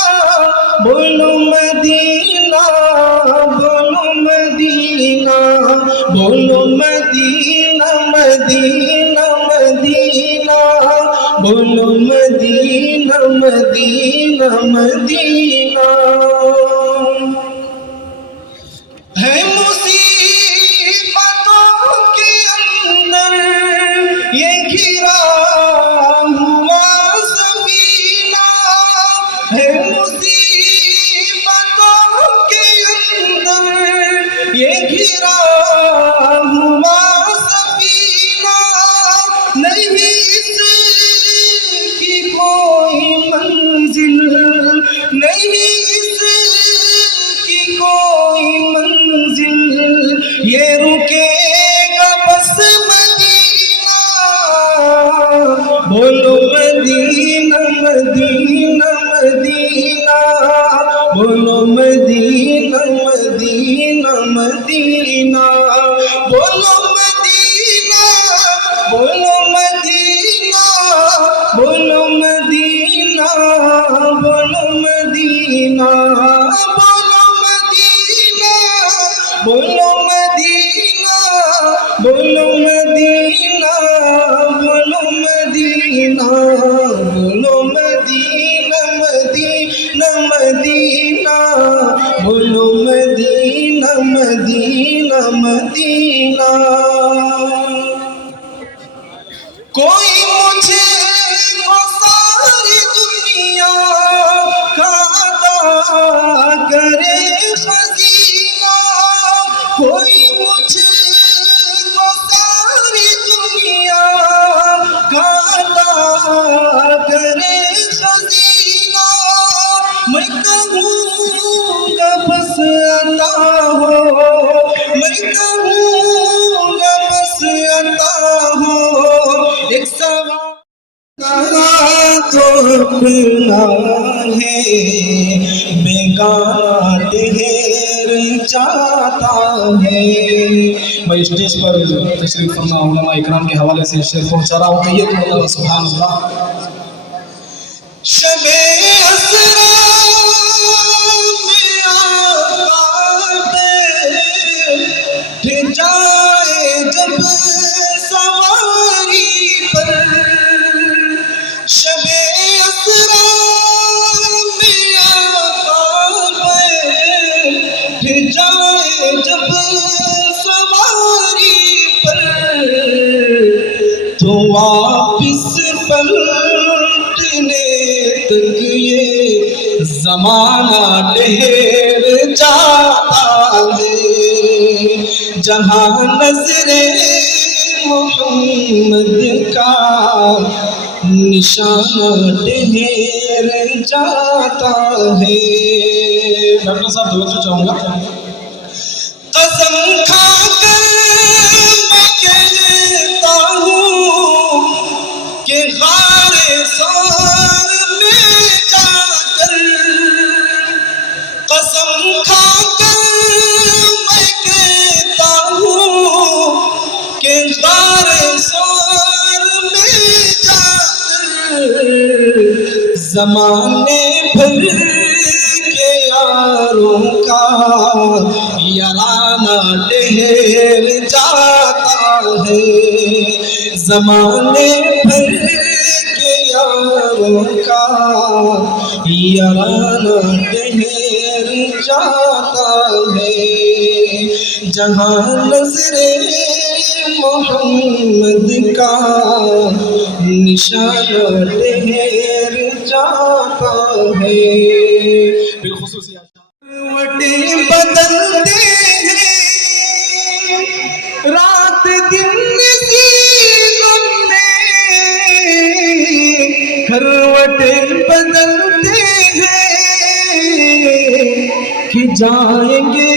بولو مدینہ، بولو مدینہ، بولو مدینہ مدینہ مدینہ، بولو مدینہ مدینہ مدینہ۔ ہے مصیبتوں کے اندر یہ گھرا ہوا سفینہ، ہے مصیبتوں کے اندر یہ گھرا ہوا سفینہ، نہیں اس کی کوئی منزل، نہیں اس کی کوئی منزل، یہ رکے گا بس مدینہ، بولو مدینہ مدینہ مدینہ، بولو مدینہ مدینہ مدینہ، بولو مدینہ، بولو مدینہ، بولو مدینہ، بولو مدینہ، بولو مدینہ، بولو مدینہ، بولو مدینہ، بولو مدینہ، بولو مدینہ مدینہ مدینہ، بولو مدینہ مدینہ مدینہ۔ کوئی مجھے کو ساری دنیا کا عطا کرے خزینہ، کوئی مجھے کو ساری دنیا کا عطا کرے خزینہ، میں کہوں گا بس عطا ہو، میں کہوں گا بس عطا ہو، ایک سوال تو اپنا ہے بیگانہ ڈھیر جاتا ہے۔ میں اسٹیج پر تشریف فرما علماء اکرام کے حوالے سے شعر پہنچا رہا ہوں، کہیے تو اللہ سبحان اللہ۔ شب اسرا میں آقا بیٹھ جائے جب سواری پر، شب اسرا میں آقا بیٹھ جائے جب سواری پر، تو واپس پلٹنے تک یہ زمانہ ٹھہر جاتا ہے، جہاں نظر محمد کا نشانہ ٹھہر جاتا ہے۔ ڈاکٹر صاحب توجہ چاہوں گا۔ قسم کھا کر میں کہتا ہوں کہ غار ثور میں جا کر، قسم کھا کر میں کہتا ہوں کہ غار ثور میں جا کر، زمانے بھر کے یاروں کا یارانہ ٹھہر جاتا ہے، زمانے بھر کے یاروں کا یارانہ ٹھہر جاتا ہے، جہاں نظر محمد کا نشانہ ٹھہر جاتا ہے۔ بالخصوص کروٹیں بدلتے ہیں رات دن اسی غم میں، کروٹیں بدلتے ہیں کہ جائیں گے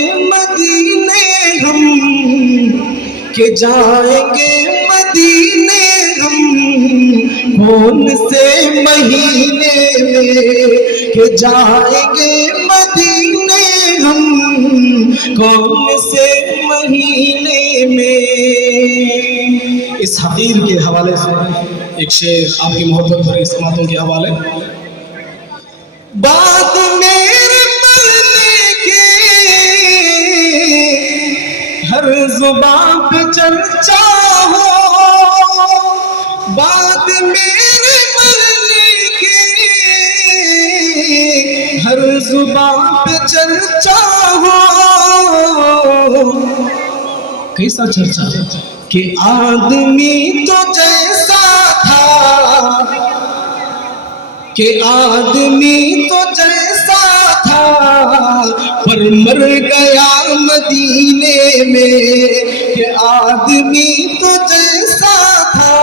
کہ جائیں گے مدینے ہم کون سے مہینے میں، کہ جائیں گے مدینے ہم کون سے مہینے میں۔ اس حقیر کے حوالے سے ایک شعر آپ کی محبت بھری سماعتوں کے حوالے۔ بات میرے مرنے کے ہر زبان پہ چرچا ہو، بات میرے مرنے کے ہر زبان پہ چرچا ہو۔ کیسا چرچا؟ کہ آدمی تو جیسا تھا، کہ آدمی تو جیسا تھا پر مر گیا مدینے میں، کہ آدمی تو جیسا تھا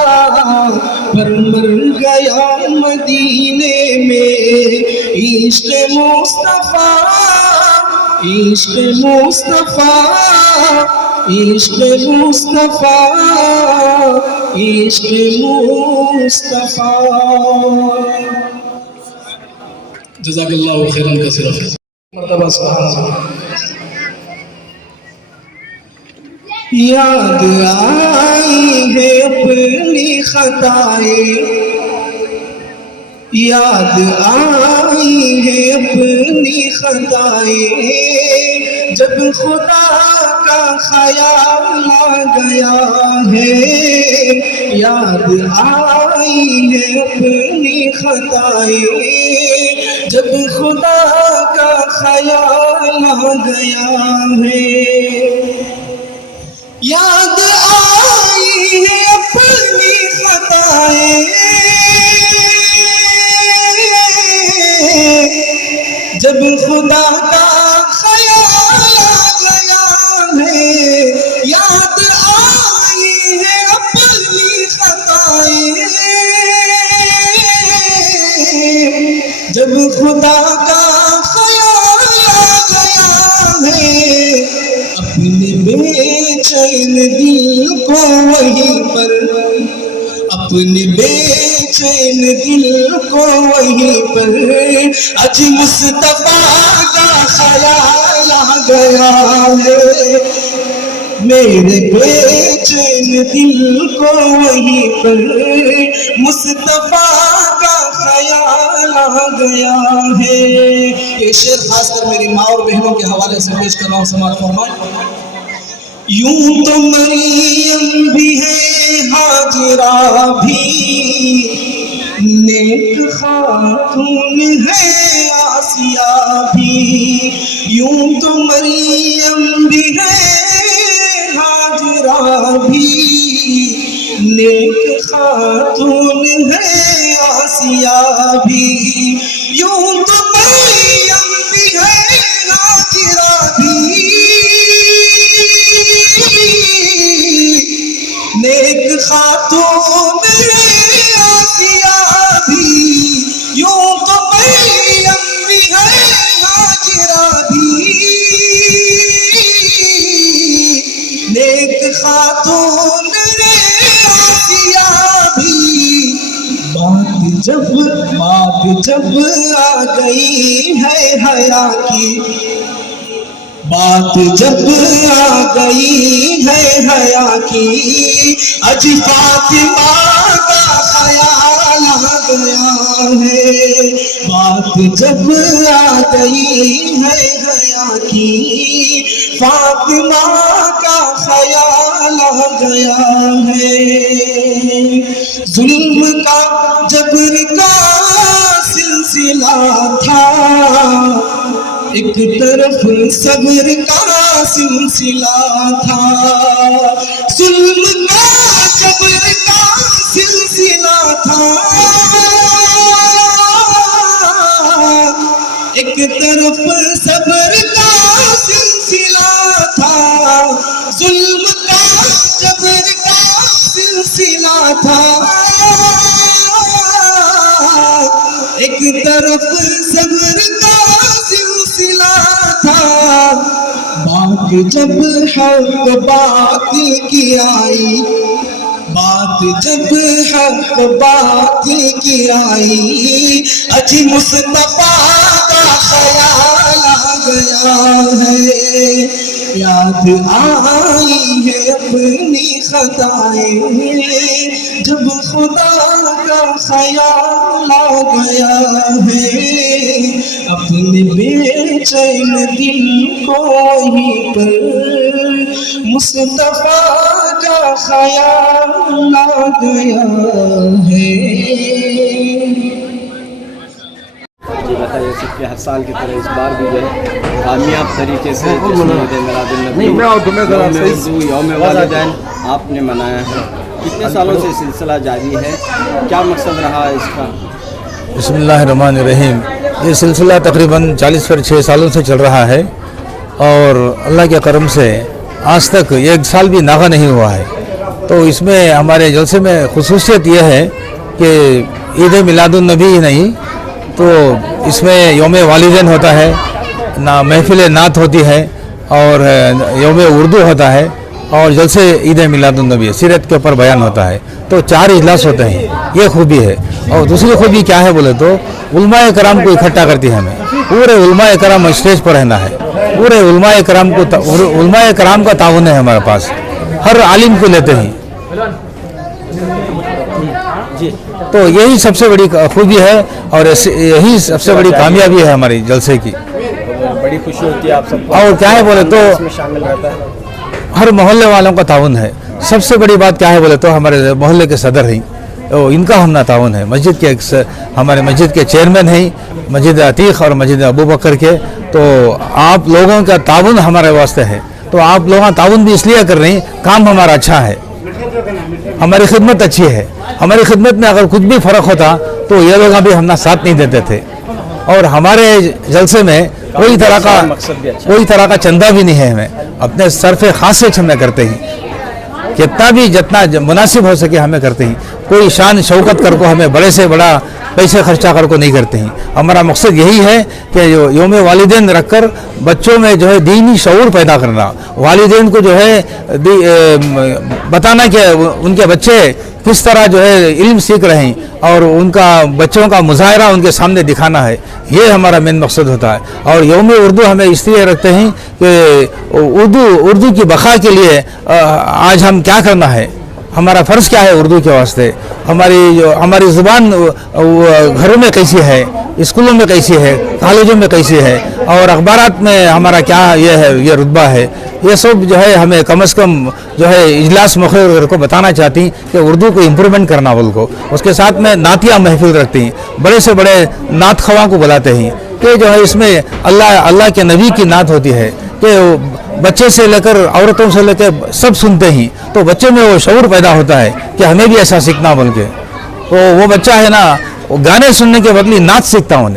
پر مر گیا مدینے میں۔ عشق مصطفیٰ، عشق مصطفیٰ، عشق مصطفیٰ، عشق مصطفیٰ۔ جزاک اللہ خیرن کثیرا۔ مرتبہ سبحان اللہ۔ یاد آئی ہے اپنی خطائیں، یاد آئی ہے اپنی خطائیں، جب خدا کا خیال آ گیا ہے، یاد آئی ہے اپنی خطائیں، جب خدا کا خیال آ گیا ہے، یاد آئی ہے اپنی خطائیں، جب خدا کا خیال آ گیا ہے، یاد آئی ہے اپنی خطائیں، جب خدا کا خیال آ گیا ہے، اپنے بے چین دل کو وہیں پر، اپنے بے چین دل کو وہیں پر اج مصطفیٰ کا خیال آ گیا ہے، میرے بے چین دل کو وہیں پر مصطفیٰ کا خیال آ گیا ہے۔ یہ شعر خاص کر میری ماں اور بہنوں کے حوالے سے پیش کر رہا ہوں، سماعت فرمائیں۔ یوں تو مریم بھی ہے ہاجرہ بھی، نیک خاتون ہے آسیہ بھی، یوں تو مریم بھی ہے ہاجرہ بھی، نیک خاتون ہے آسیہ بھی، یوں تو مریم بھی ہے ہاجرہ بھی، نیک خاتون ہے آسیہ بھی، یوں تو مریم بھی ہے ہاجرہ بھی، نیک خاتون ہے آسیہ بھی۔ بات جب آ گئی ہے حیا کی، بات جب آ گئی ہے حیا کی، اج فاطمہ کا خیال آ گیا ہے، بات جب آ گئی ہے حیا کی، فاطمہ کا خیال آ گیا ہے۔ ظلم کا جبر کا سلسلہ تھا، ایک طرف صبر کا سلسلہ تھا، ظلم کا جبر کا سلسلہ تھا، ایک طرف صبر کا سلسلہ تھا، ظلم کا جبر کا سلسلہ تھا، ایک طرف صبر کا سلسلہ تھا، بات जब हक बातिल की आई, बात जब हक बातिल की आई, अजी मुस्तफा का ख्याल आ गया है, याद आई है अपनी खताएं, जब खुदा का ख्याल आ गया है, अपने बेचैन दिल को वहीं पर मुस्तफा का ख्याल आ गया है। जी बताइए, सिक्के हर साल की तरह इस बार भी जो है कामयाब तरीके से यौम वालिदैन आपने मनाया है। कितने सालों से सिलसिला जारी है, क्या मकसद रहा है इसका? बिस्मिल्लाहिर्रहमानिर्रहीम। ये सिलसिला तकरीबन 46 सालों से चल रहा है और अल्लाह के करम से आज तक एक साल भी नागा नहीं हुआ है। तो इसमें हमारे जलसे में खुसूसियत यह है कि ईद मिलादुन नबी ही नहीं, तो इसमें यौम वालिदैन होता है, ना महफिल नात होती है और यौम उर्दू होता है और जलसे ईद मिलादुन नबी सीरत के ऊपर बयान होता है। तो 4 इजलास होते हैं, ये खूबी है। और दूसरी खूबी क्या है बोले तो उलमाए कराम को इकट्ठा करती है हमें। पूरे उलमाए कराम स्टेज पर रहना है, पूरे उलमाए कराम का ताउन है हमारे पास, हर आलिम को लेते हैं जी। तो यही सबसे बड़ी खूबी है और यही सबसे बड़ी कामयाबी है हमारी जलसे की। बड़ी खुशी होती है आप सबको। और क्या है बोले तो शामिल रहता है, हर मोहल्ले वालों का ताउन है। सबसे बड़ी बात क्या है बोले तो हमारे मोहल्ले के सदर हैं, तो इनका हम ना ताउन है। मस्जिद के हमारे मस्जिद के चेयरमैन हैं, मस्जिद अतीक और मस्जिद अबू बकर के। तो आप लोगों का ताउन हमारे वास्ते है, तो आप लोग ताउन भी इसलिए कर रहे हैं, काम हमारा अच्छा है, हमारी खिदमत अच्छी है। हमारी खिदमत में अगर कुछ भी फ़र्क होता तो ये लोग अभी हमना साथ नहीं देते थे। और हमारे जलसे में कोई तरह का चंदा भी नहीं है, हमें अपने सरफ़े खास से हमें करते हैं, जितना मुनासिब हो सके हमें करते हैं। कोई शान शौकत कर को हमें बड़े से बड़ा पैसे खर्चा कर को नहीं करते हैं। हमारा मकसद यही है कि यौम वालिदैन रख कर बच्चों में जो है दीनी शऊर पैदा करना, वालिदैन को जो है बताना कि उनके बच्चे किस तरह जो है इल्म सीख रहे हैं और उनका बच्चों का मुजाहरा उनके सामने दिखाना है, ये हमारा मेन मकसद होता है। और यौम उर्दू हमें इसलिए रखते हैं कि उर्दू की बका के लिए आज हम क्या करना है, हमारा फ़र्ज़ क्या है उर्दू के वास्ते। हमारी ज़ुबान घरों में कैसी है, स्कूलों में कैसी है, कॉलेजों में कैसी है और अखबारात में हमारा क्या ये रुतबा है, ये सब जो है हमें कम से कम जो है इजलास मुखर को बताना चाहती कि उर्दू को इम्प्रूवमेंट करना उनको। उसके साथ में नातिया महफिल रखती हैं, बड़े से बड़े नात खवां को बुलाते हैं कि जो है इसमें अल्लाह के नबी की नात होती है कि बच्चे से लेकर औरतों से लेकर सब सुनते हैं। तो बच्चे में वो शऊर पैदा होता है कि हमें भी ऐसा सीखना बोल के। तो वो बच्चा है ना, वो गाने सुनने के बदले नाच सीखता हूँ।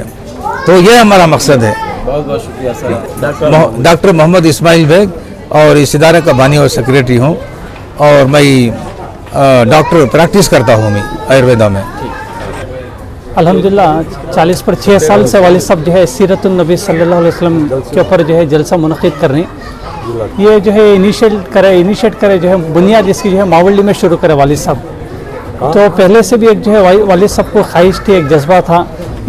तो ये हमारा मकसद है। बहुत बहुत शुक्रिया सर। डॉक्टर मोहम्मद इस्माइल बेग और इस इदारे का बानी और सेक्रेटरी हूँ और मैं डॉक्टर प्रैक्टिस करता हूँ मैं आयुर्वेदा में। अल्हम्दुलिल्लाह 40 पर 6 साल से वालिद साहब जो है सीरतुन नबी सल्लल्लाहु अलैहि वसल्लम के ऊपर जो है जलसा मुनक़िद कर रहे हैं। ये जो है इनिशिएट करे जो है बुनियाद इसकी जो है मावली में शुरू करे वालिद साहब। तो पहले से भी एक जो है वालिद साहब को ख्वाहिश थी, एक जज्बा था,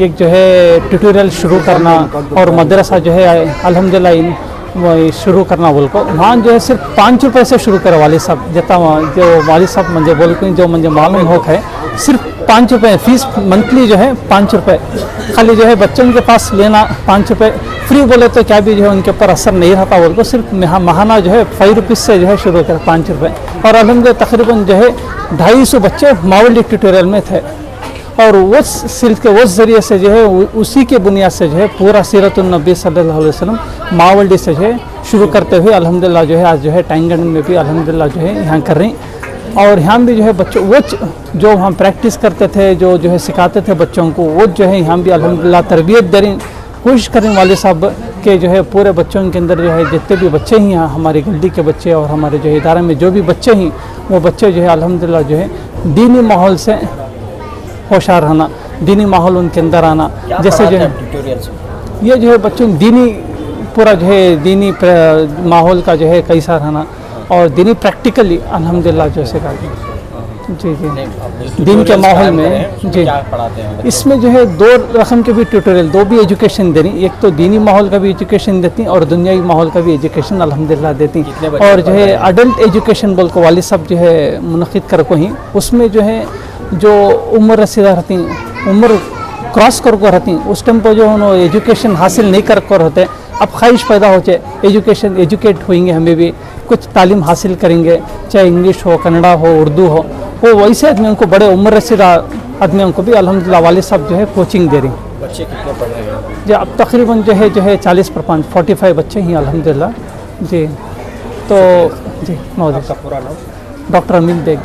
एक जो है ट्यूटोरियल शुरू करना और मदरसा जो है अल्हम्दुलिल्लाह शुरू करना बोल को। वहाँ जो है सिर्फ 5 रुपये से शुरू करे वालिद साहब, जितना जो वालिद साहब मुझे बोल के जो मुझे मालूम हो है सिर्फ 5 रुपये फीस मंथली जो है 5 रुपये खाली जो है बच्चों के पास लेना 5 रुपये फ्री बोले तो क्या भी जो है उनके ऊपर असर नहीं रहता बोल को। सिर्फ महाना जो है 5 रुपीज़ से जो है शुरू करे 5 रुपये और अल्हम्दुलिल्लाह तकरीबन जो है 250 बच्चे मावली ट्यूटोरियल में थे और वो ज़रिए से जो है उसी के बुनियाद से जो है पूरा सीरतुन नबी सल्लल्लाहु अलैहि वसल्लम मावली से जो है शुरू करते हुए अल्हम्दुलिल्लाह जो है आज जो है टैंगन में भी अल्हम्दुलिल्लाह जो है यहाँ कर रही। और यहाँ भी जो है बच्चों वो जो हम प्रैक्टिस करते थे, जो है सिखाते थे बच्चों को, वो जो है यहाँ भी अल्हम्दुलिल्लाह तरबियत दें, कोशिश करें वाले साहब के जो है पूरे बच्चों के अंदर जो है जितने भी बच्चे हैं यहाँ हमारी गली के बच्चे और हमारे जो इदारे में जो भी बच्चे हैं वो बच्चे जो है अल्हम्दुलिल्लाह जो है दीनी माहौल से होशियार रहना, दीनी माहौल उनके अंदर आना। जैसे जो है ये जो है बच्चों दीनी पूरा जो है दीनी माहौल का जो है कैसा रहना और दीनी प्रैक्टिकली अल्हम्दुलिल्लाह जो से जी जी दिन के माहौल में जी इसमें जो है दो रकम के भी ट्यूटोरियल, दो भी एजुकेशन दे रही, एक तो दीनी माहौल का भी एजुकेशन देती और दुनियावी माहौल का भी एजुकेशन अल्हम्दुलिल्लाह देती। और जो है अडल्ट एजुकेशन बोल को वालिद साहब जो है मुनक़िद कर को ही, उसमें जो है जो उम्र रसीदा रहती, उम्र क्रॉस कर को रहती, उस टाइम पर जो उन्होंने एजुकेशन हासिल नहीं कर कर होते, अब ख्वाहिश पैदा हो जाए एजुकेशन एजुकेट होंगे, हमें भी कुछ तालीम हासिल करेंगे, चाहे इंग्लिश हो, कन्नड़ा हो, उर्दू हो, वो वैसे आदमियों को बड़े उम्र रसीदा आदमियों को भी अल्हम्दुलिल्लाह वालिद साहब जो है कोचिंग दे रही। बच्चे कितने पढ़ रहे हैं? जी अब तकरीबन जो है 40 पर 5 45 बच्चे ही अल्हम्दुलिल्लाह जी। तो जी मौजूद पूरा नाम? डॉक्टर अमीन बेग।